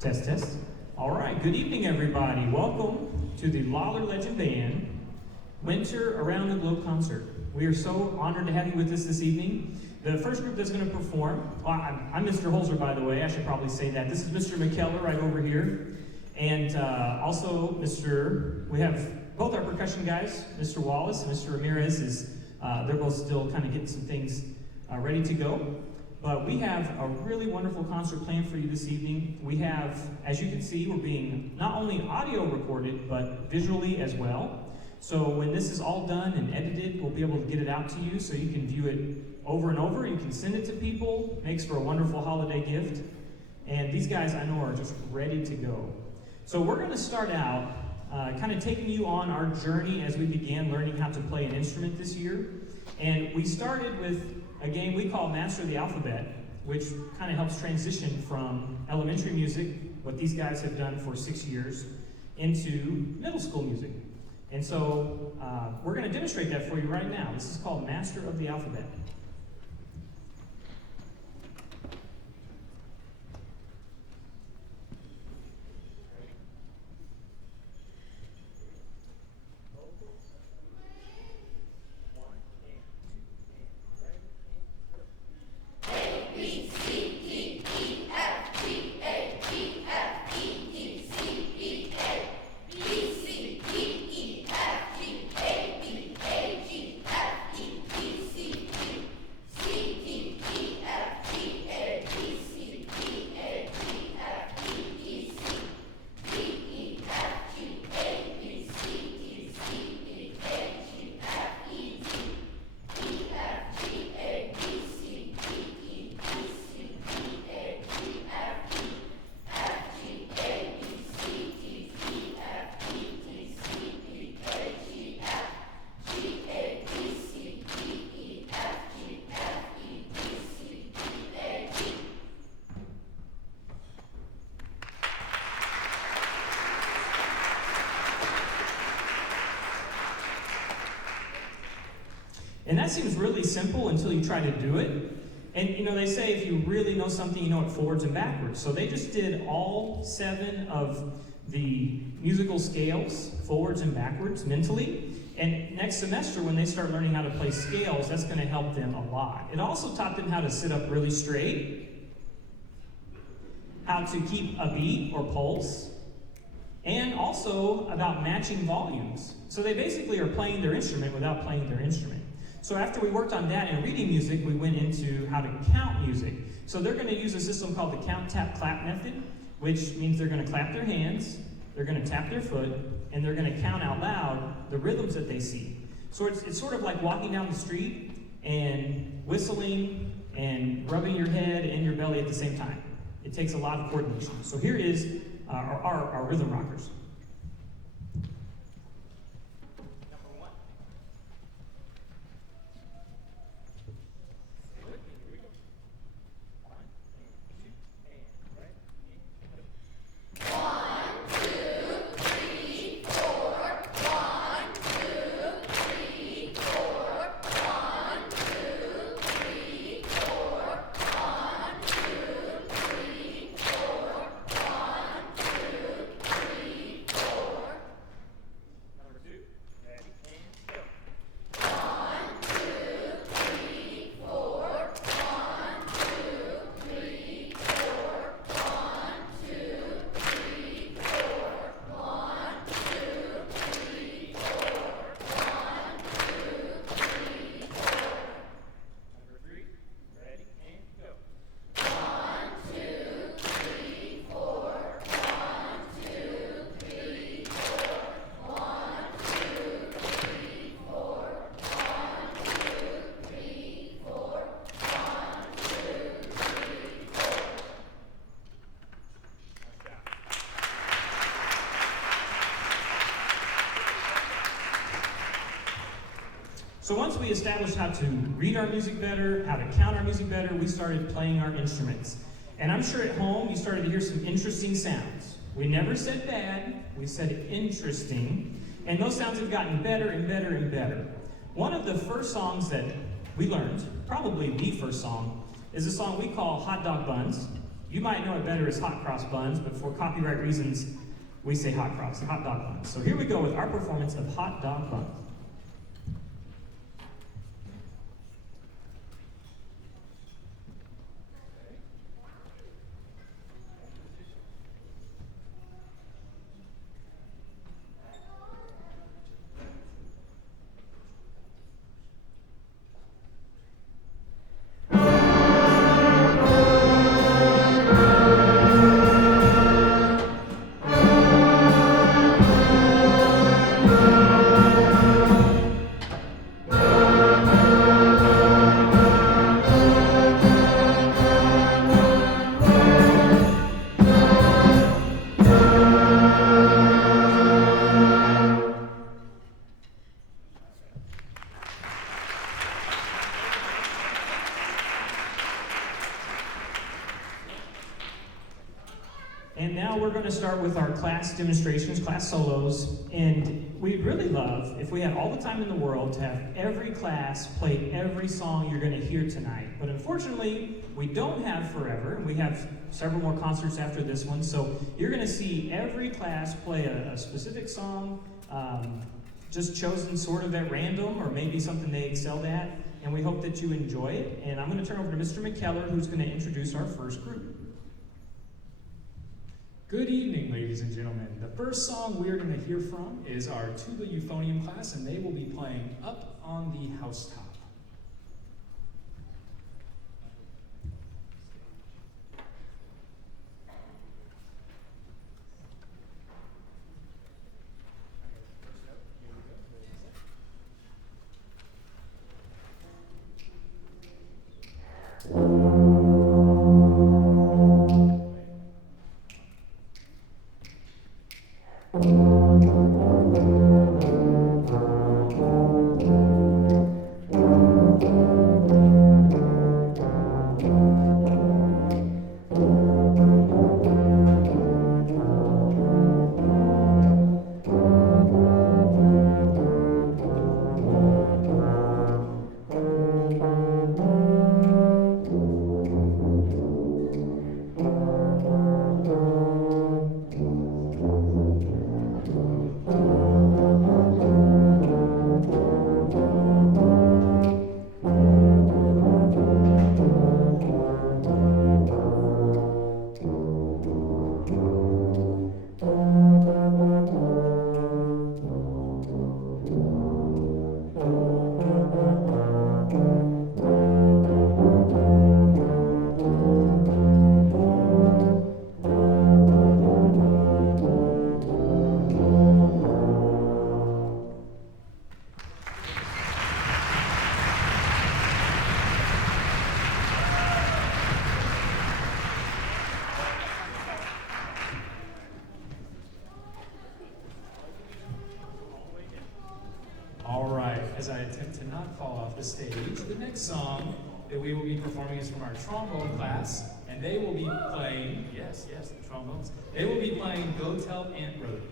Test, test. All right, good evening, everybody. Welcome to the Lawler Legend Band Winter Around the Globe concert. We are so honored to have you with us this evening. The first group that's going to perform, well, I'm Mr. Holzer, by the way. I should probably say that. This is Mr. McKellar right over here. And also, we have both our percussion guys, Mr. Wallace and Mr. Ramirez. They're both still kind of getting some things ready to go. But we have a really wonderful concert planned for you this evening. We have, as you can see, we're being not only audio recorded, but visually as well. So when this is all done and edited, we'll be able to get it out to you so you can view it over and over. You can send it to people. Makes for a wonderful holiday gift. And these guys, I know, are just ready to go. So we're going to start out kind of taking you on our journey as we began learning how to play an instrument this year. And we started with a game we call Master of the Alphabet, which kind of helps transition from elementary music, what these guys have done for 6 years, into middle school music. And so we're going to demonstrate that for you right now. This is called Master of the Alphabet. And that seems really simple until you try to do it. And you know, they say if you really know something, you know it forwards and backwards. So they just did all 7 of the musical scales, forwards and backwards, mentally. And next semester, when they start learning how to play scales, that's going to help them a lot. It also taught them how to sit up really straight, how to keep a beat or pulse, and also about matching volumes. So they basically are playing their instrument without playing their instrument. So after we worked on that and reading music, we went into how to count music. So they're going to use a system called the count, tap, clap method, which means they're going to clap their hands, they're going to tap their foot, and they're going to count out loud the rhythms that they see. So it's sort of like walking down the street and whistling and rubbing your head and your belly at the same time. It takes a lot of coordination. So here is our rhythm rockers. So once we established how to read our music better, how to count our music better, we started playing our instruments. And I'm sure at home you started to hear some interesting sounds. We never said bad, we said interesting. And those sounds have gotten better and better and better. One of the first songs that we learned, probably the first song, is a song we call Hot Dog Buns. You might know it better as hot cross buns, but for copyright reasons, we say hot dog buns. So here we go with our performance of hot dog buns. And now we're going to start with our class demonstrations, class solos, and we'd really love, if we had all the time in the world, to have every class play every song you're going to hear tonight. But unfortunately, we don't have forever, and we have several more concerts after this one, so you're going to see every class play a specific song, just chosen sort of at random, or maybe something they excelled at, and we hope that you enjoy it. And I'm going to turn over to Mr. McKellar, who's going to introduce our first group. Good evening, ladies and gentlemen. The first song we're going to hear from is our tuba euphonium class, and they will be playing Up on the Housetop. As I attempt to not fall off the stage, the next song that we will be performing is from our trombone class, and they will be playing, yes, the trombones, they will be playing Go Tell Aunt Rhody.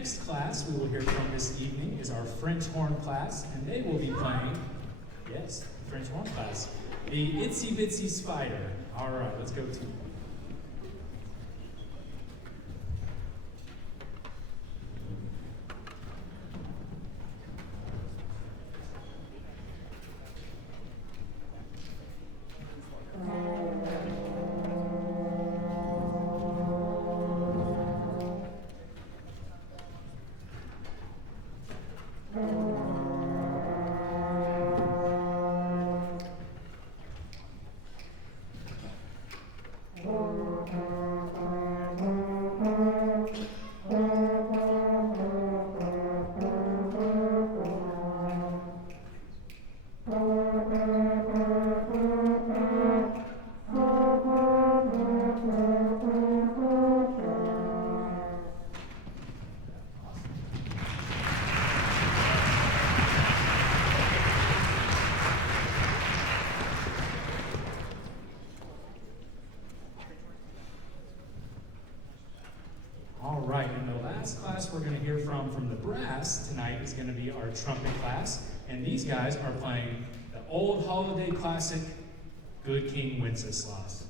next class we will hear from this evening is our French horn class, and they will be playing, yes, the French horn class, the Itsy Bitsy Spider. All right, let's go to class we're going to hear from the brass tonight is going to be our trumpet class, and these guys are playing the old holiday classic, Good King Wenceslas.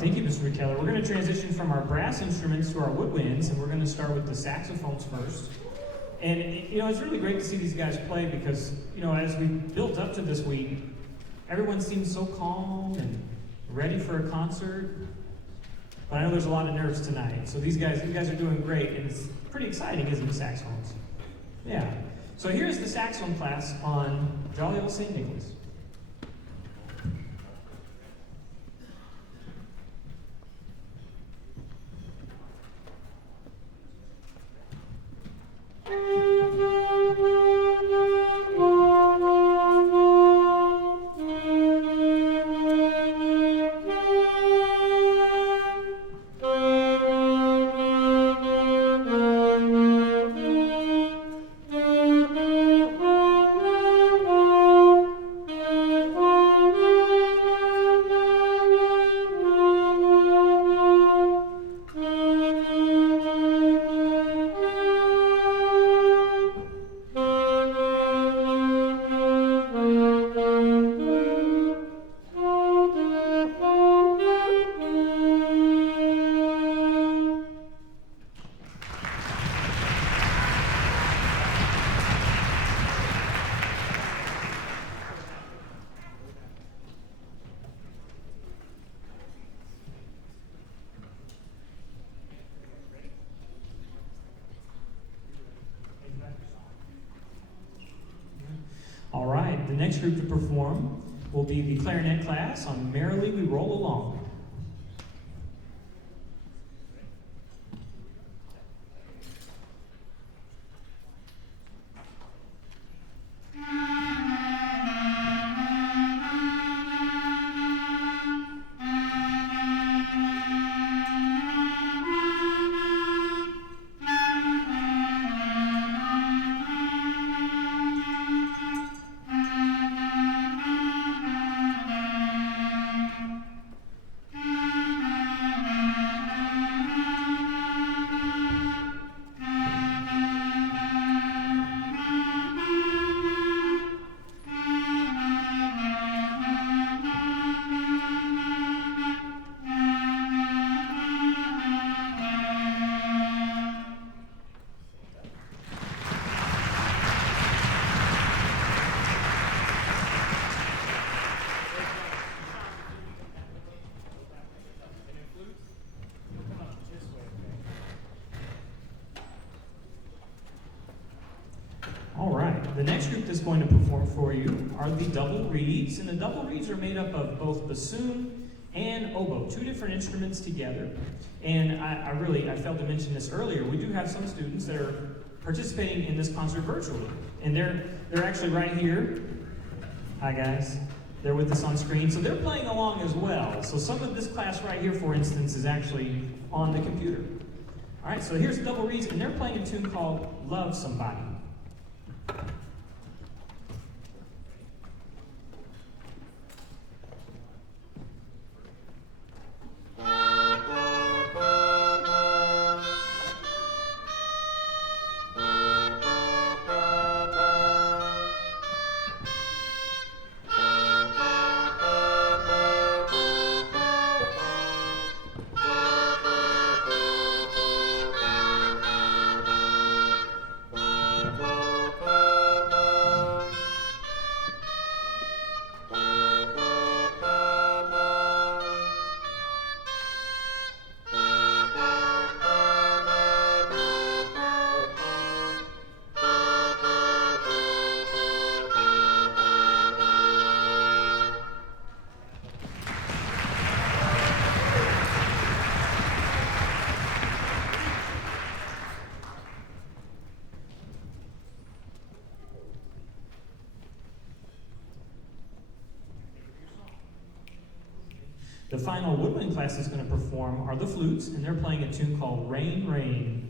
Thank you, Mr. McKellar. We're going to transition from our brass instruments to our woodwinds, and we're going to start with the saxophones first. And, it's really great to see these guys play because, as we built up to this week, everyone seems so calm and ready for a concert. But I know there's a lot of nerves tonight. So these guys are doing great, and it's pretty exciting, isn't it, saxophones? Yeah. So here's the saxophone class on Jolly Old St. Nicholas. All right, the next group to perform will be the clarinet class on Merrily We Roll Along. the next group that's going to perform for you are the double reeds, and the double reeds are made up of both bassoon and oboe, two different instruments together. And I failed to mention this earlier. We do have some students that are participating in this concert virtually, and they're actually right here. Hi guys. They're with us on screen, so they're playing along as well. So some of this class right here, for instance, is actually on the computer. All right, so here's the double reeds, and they're playing a tune called Love Somebody. The final woodwind class that's going to perform are the flutes, and they're playing a tune called Rain, Rain.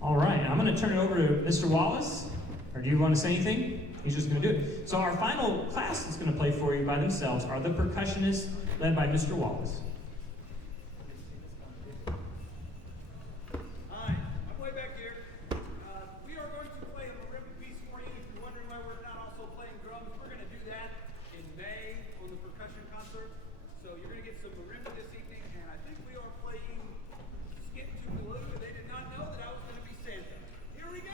All right, I'm going to turn it over to Mr. Wallace. Or do you want to say anything? He's just going to do it. So our final class that's going to play for you by themselves are the percussionists, led by Mr. Wallace. Hi, I'm way back here. We are going to play a marimba piece for you. If you're wondering why we're not also playing drums, we're going to do that in May on the percussion concert. So you're going to get some marimba this evening, and I think we are playing Skip to Blue, and they did not know that I was going to be Santa. Here we go.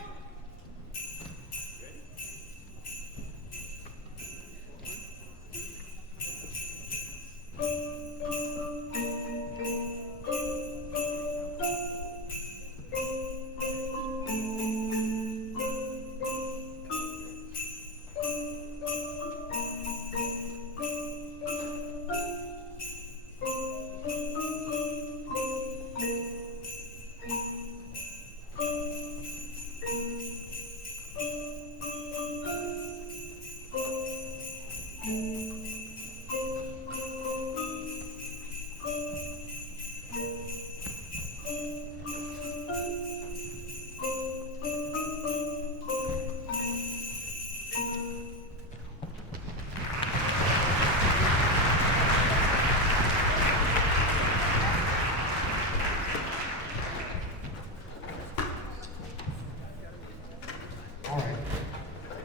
All right.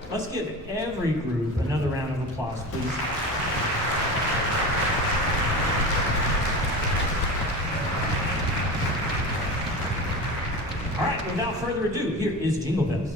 Let's give every group another round of applause, please. All right, without further ado, here is Jingle Bells.